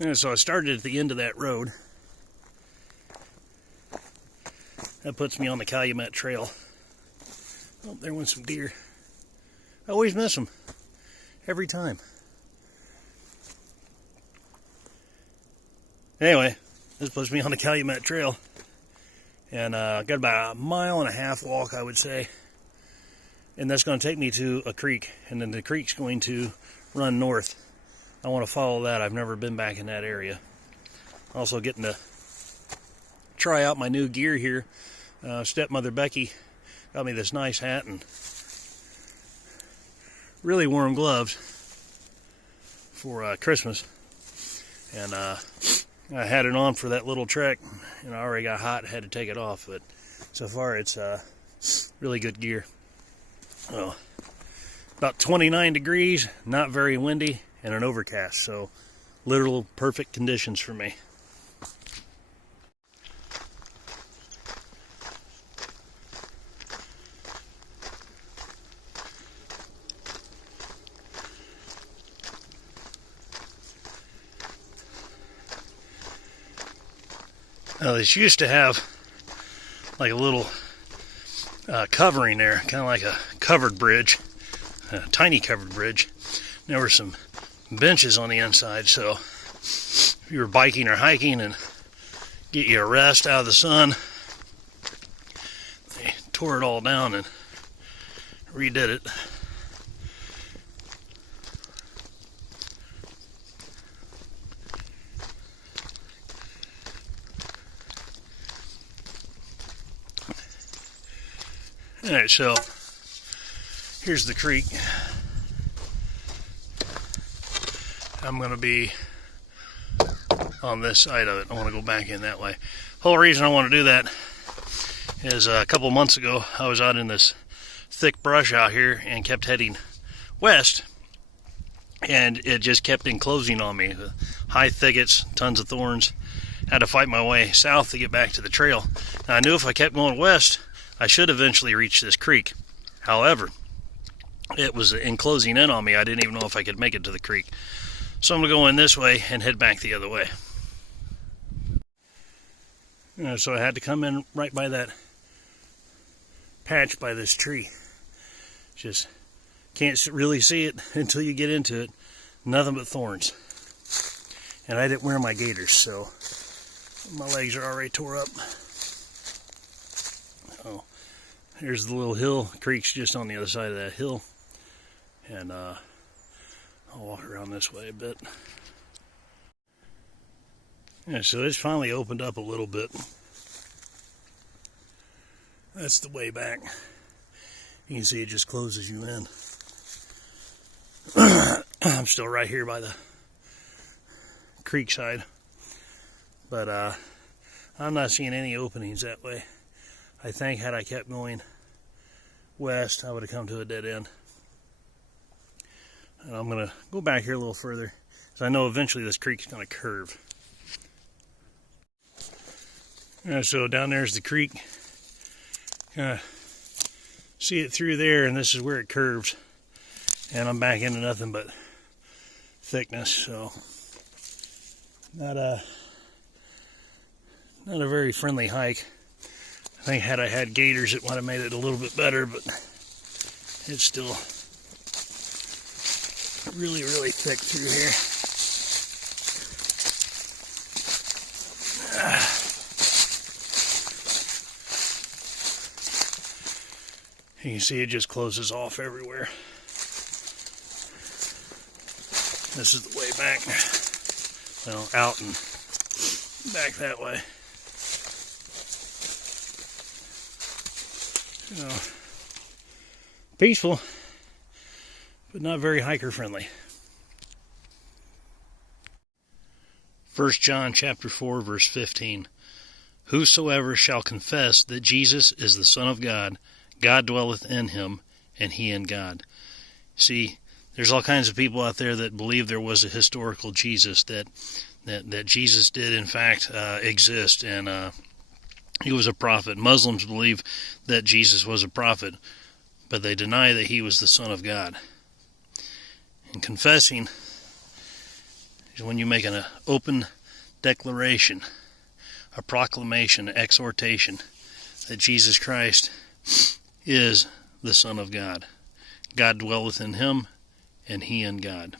And so I started at the end of that road. That puts me on the Calumet Trail. Oh, there went some deer. I always miss them. Every time. Anyway, this puts me on the Calumet Trail. And got about a 1.5 mile walk, I would say. And that's going to take me to a creek. And then the creek's going to run north. I want to follow that. I've never been back in that area. Also getting to try out my new gear here. Stepmother Becky got me this nice hat and really warm gloves for Christmas. And I had it on for that little trek, and I already got hot and had to take it off. But so far, it's really good gear. Oh, about 29 degrees, not very windy, and an overcast. So literal perfect conditions for me. This used to have like a little covering there, kind of like a covered bridge, a tiny covered bridge. There were some benches on the inside, so if you were biking or hiking and get you a rest out of the sun, they tore it all down and redid it. Alright, so here's the creek. I'm going to be on this side of it. I want to go back in that way. The whole reason I want to do that is a couple months ago I was out in this thick brush out here and kept heading west, and it just kept enclosing on me. High thickets, tons of thorns. Had to fight my way south to get back to the trail. Now, I knew if I kept going west, I should eventually reach this creek. However, it was enclosing in on me. I didn't even know if I could make it to the creek. So I'm going to go in this way and head back the other way. So I had to come in right by that patch by this tree. Just can't really see it until you get into it. Nothing but thorns. And I didn't wear my gaiters, so my legs are already tore up. Oh, here's the little hill. The creek's just on the other side of that hill. And I'll walk around this way a bit. Yeah, so it's finally opened up a little bit. That's the way back. You can see it just closes you in. I'm still right here by the creek side. But I'm not seeing any openings that way. I think had I kept going west, I would have come to a dead end. And I'm going to go back here a little further, because I know eventually this creek's going to curve. So down there's the creek. See it through there, and this is where it curves. And I'm back into nothing but thickness, so not a very friendly hike. I think had I had gaiters, it might have made it a little bit better, but it's still really, really thick through here. You can see it just closes off everywhere. This is the way back. Well, out and back that way. So, peaceful, but not very hiker friendly. 1 John chapter 4 verse 15. Whosoever shall confess that Jesus is the Son of God, God dwelleth in him, and he in God. See, there's all kinds of people out there that believe there was a historical Jesus, that Jesus did in fact exist, and he was a prophet. Muslims believe that Jesus was a prophet, but they deny that he was the Son of God. And confessing is when you make an open declaration, a proclamation, an exhortation that Jesus Christ is the Son of God. God dwelleth in him, and he in God.